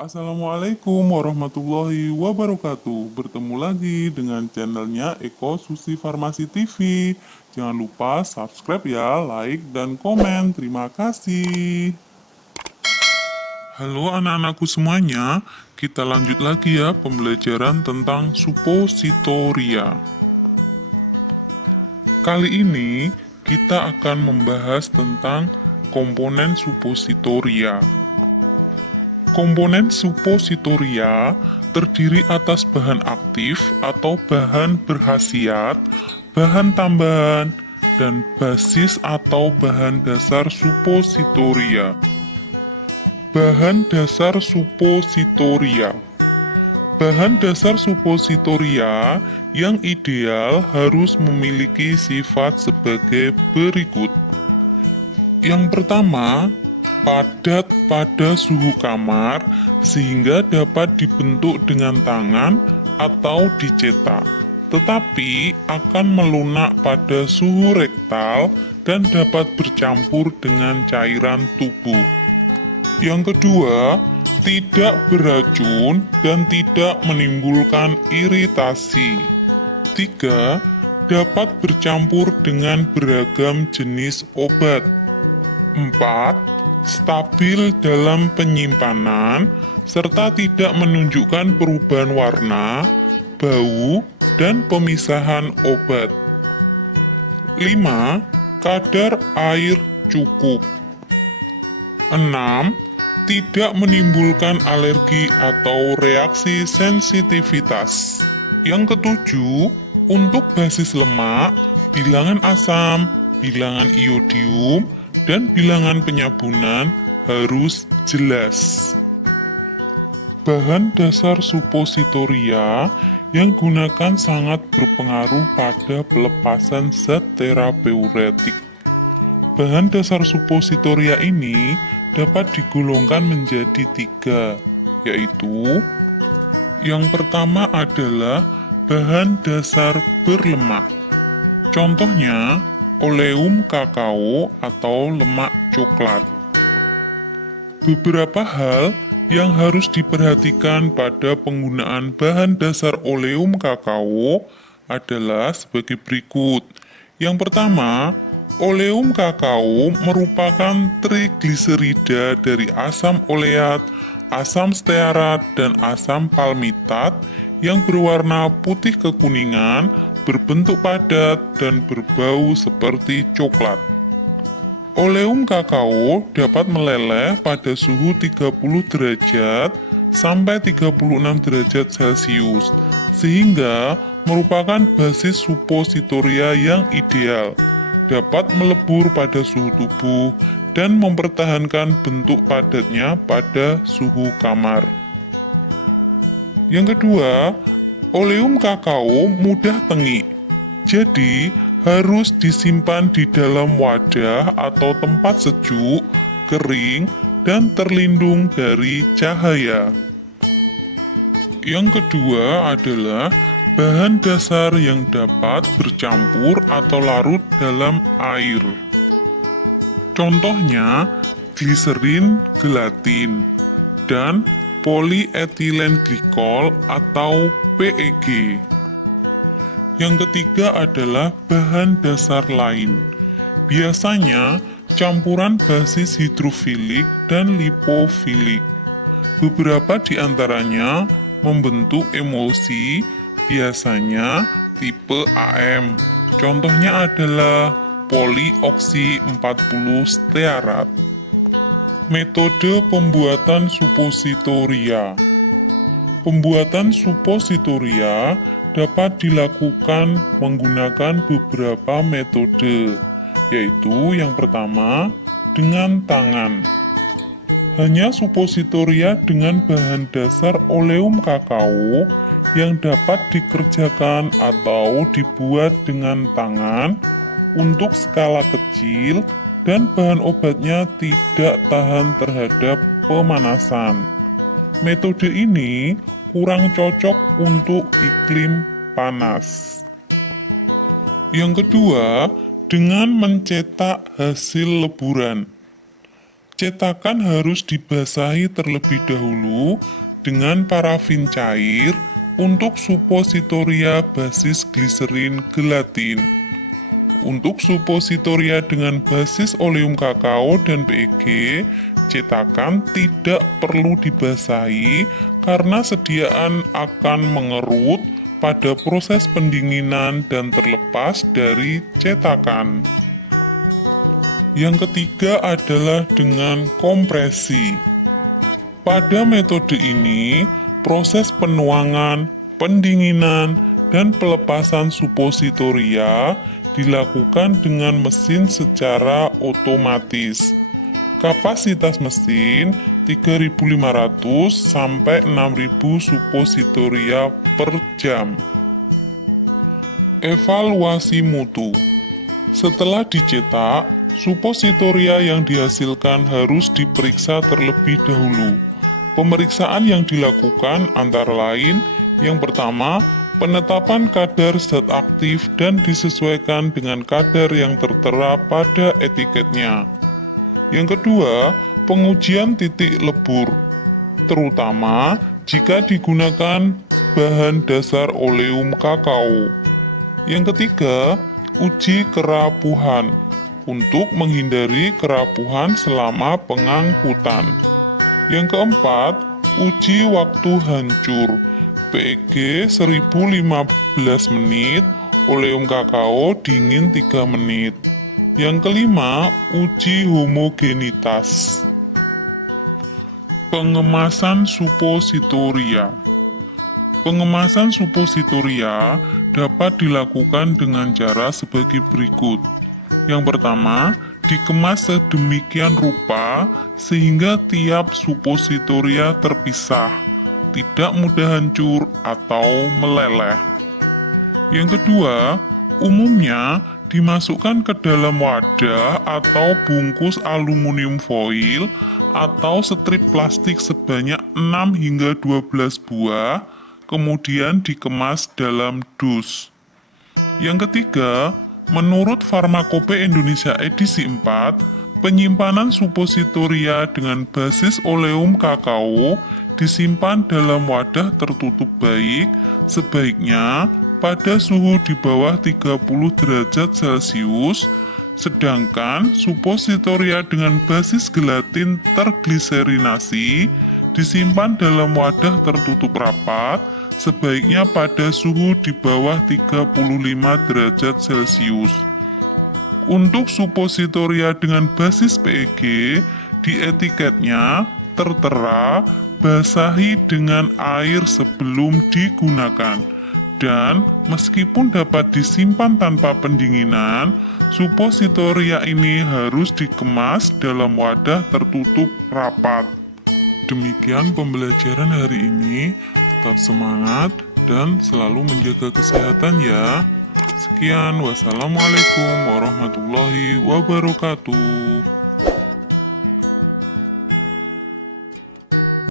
Assalamualaikum warahmatullahi wabarakatuh. Bertemu lagi dengan channelnya Eko Susi Farmasi TV. Jangan lupa subscribe ya, like dan komen. Terima kasih. Halo anak-anakku semuanya, kita lanjut lagi ya pembelajaran tentang suppositoria. Kali ini kita akan membahas tentang komponen suppositoria. Komponen suppositoria terdiri atas bahan aktif atau bahan berkhasiat, bahan tambahan, dan basis atau bahan dasar suppositoria. Bahan dasar suppositoria. Bahan dasar suppositoria yang ideal harus memiliki sifat sebagai berikut. Yang pertama, padat pada suhu kamar sehingga dapat dibentuk dengan tangan atau dicetak, tetapi akan melunak pada suhu rektal dan dapat bercampur dengan cairan tubuh. Yang kedua, tidak beracun dan tidak menimbulkan iritasi. Tiga, dapat bercampur dengan beragam jenis obat. 4. Stabil dalam penyimpanan, serta tidak menunjukkan perubahan warna, bau, dan pemisahan obat. 5. Kadar air cukup. 6. Tidak menimbulkan alergi atau reaksi sensitivitas. Yang ketujuh, untuk basis lemak, bilangan asam, bilangan iodium, dan bilangan penyabunan harus jelas. Bahan dasar suppositoria yang gunakan sangat berpengaruh pada pelepasan zat terapeutik. Bahan dasar suppositoria ini dapat digolongkan menjadi 3, yaitu yang pertama adalah bahan dasar berlemak. Contohnya, oleum kakao atau lemak coklat. Beberapa hal yang harus diperhatikan pada penggunaan bahan dasar oleum kakao adalah sebagai berikut. Yang pertama, oleum kakao merupakan trigliserida dari asam oleat, asam stearat, dan asam palmitat yang berwarna putih kekuningan, berbentuk padat, dan berbau seperti coklat. Oleum kakao dapat meleleh pada suhu 30 derajat sampai 36 derajat Celcius, sehingga merupakan basis suppositoria yang ideal. Dapat melebur pada suhu tubuh dan mempertahankan bentuk padatnya pada suhu kamar. Yang kedua, oleum kakao mudah tengik, jadi harus disimpan di dalam wadah atau tempat sejuk, kering, dan terlindung dari cahaya. Yang kedua adalah bahan dasar yang dapat bercampur atau larut dalam air. Contohnya, gliserin gelatin dan polyethylene glycol atau PEG. Yang ketiga adalah bahan dasar lain. Biasanya campuran basis hidrofilik dan lipofilik. Beberapa di antaranya membentuk emulsi, biasanya tipe AM. Contohnya adalah polioksi 40 stearat. Metode pembuatan suppositoria. Pembuatan suppositoria dapat dilakukan menggunakan beberapa metode, yaitu yang pertama, dengan tangan. Hanya suppositoria dengan bahan dasar oleum kakao yang dapat dikerjakan atau dibuat dengan tangan untuk skala kecil dan bahan obatnya tidak tahan terhadap pemanasan. Metode ini kurang cocok untuk iklim panas. Yang kedua, dengan mencetak hasil leburan. cetakan harus dibasahi terlebih dahulu dengan parafin cair untuk supositoria basis gliserin gelatin. Untuk supositoria dengan basis oleum kakao dan PEG, cetakan tidak perlu dibasahi karena sediaan akan mengerut pada proses pendinginan dan terlepas dari cetakan. Yang ketiga adalah dengan kompresi. Pada metode ini, proses penuangan, pendinginan, dan pelepasan supositoria dilakukan dengan mesin secara otomatis. Kapasitas mesin 3.500 sampai 6.000 supositoria per jam. Evaluasi mutu. Setelah dicetak, supositoria yang dihasilkan harus diperiksa terlebih dahulu. Pemeriksaan yang dilakukan antara lain, yang pertama, penetapan kadar zat aktif dan disesuaikan dengan kadar yang tertera pada etiketnya. Yang kedua, pengujian titik lebur, terutama jika digunakan bahan dasar oleum kakao. Yang ketiga, uji kerapuhan, untuk menghindari kerapuhan selama pengangkutan. Yang keempat, uji waktu hancur, PEG 1015 menit, oleum kakao dingin 3 menit. Yang kelima, uji homogenitas. Pengemasan supositoria. Pengemasan supositoria dapat dilakukan dengan cara sebagai berikut. Yang pertama, dikemas sedemikian rupa sehingga tiap supositoria terpisah, tidak mudah hancur atau meleleh. Yang kedua, umumnya dimasukkan ke dalam wadah atau bungkus aluminium foil atau strip plastik sebanyak 6 hingga 12 buah, kemudian dikemas dalam dus. Yang ketiga, menurut Farmakope Indonesia edisi 4, penyimpanan supositoria dengan basis oleum kakao disimpan dalam wadah tertutup baik, sebaiknya pada suhu di bawah 30 derajat Celcius, sedangkan supositoria dengan basis gelatin tergliserinasi disimpan dalam wadah tertutup rapat, sebaiknya pada suhu di bawah 35 derajat Celcius. Untuk supositoria dengan basis PEG, di etiketnya tertera basahi dengan air sebelum digunakan. Dan meskipun dapat disimpan tanpa pendinginan, supositoria ini harus dikemas dalam wadah tertutup rapat. Demikian pembelajaran hari ini. Tetap semangat dan selalu menjaga kesehatan ya. Sekian, wassalamualaikum warahmatullahi wabarakatuh.